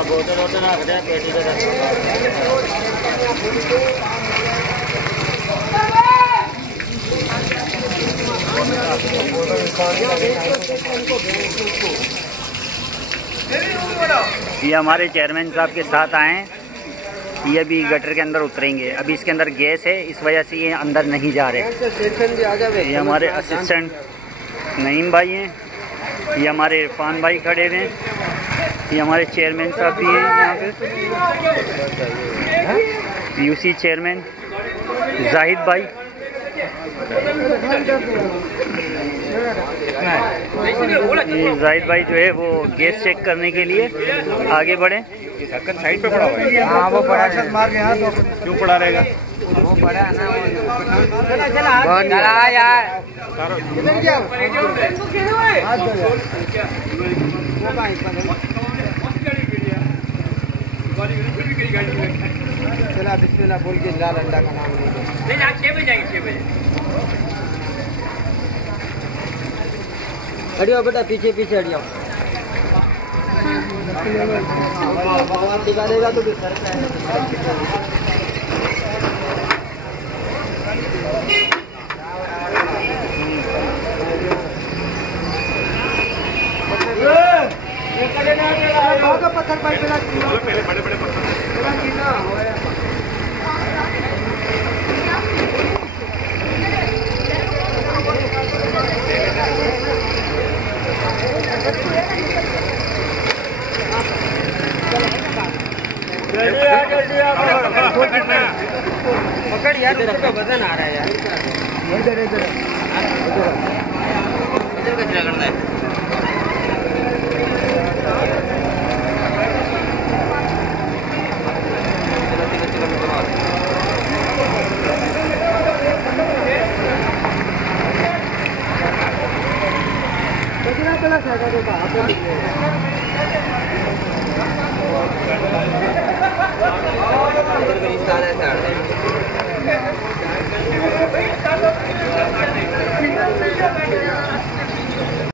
बोतल वोतल रख दे पेटी का ये हमारे चेयरमैन साहब के साथ आए हैं। ये अभी गटर के अंदर उतरेंगे। अभी इसके अंदर गैस है, इस वजह से ये अंदर नहीं जा रहे। ये हमारे असिस्टेंट नईम भाई हैं। ये हमारे इरफान भाई खड़े हैं। ये हमारे चेयरमैन साहब भी हैं यहाँ पे, यूसी चेयरमैन जाहिद भाई। ये जाहिद भाई जो है वो गैस चेक करने के लिए आगे बढ़े। ढक्कन साइड पे पड़ा हुआ है। हाँ वो पड़ा है। मार के हाथ क्यों पड़ा रहेगा? वो पड़ा है ना। चला यार। चला बिस्मिल्लाह बोल के लाल अंडा का नाम ले जा। 6 बजे जाएंगे। 6 बजे हटियो बेटा, पीछे पीछे हटियो। दिखा देगा तो पत्थर पहले बड़े बड़े पत्थर पकड़ यार, वजन आ रहा है यार। इधर इधर इधर कचरा करना है।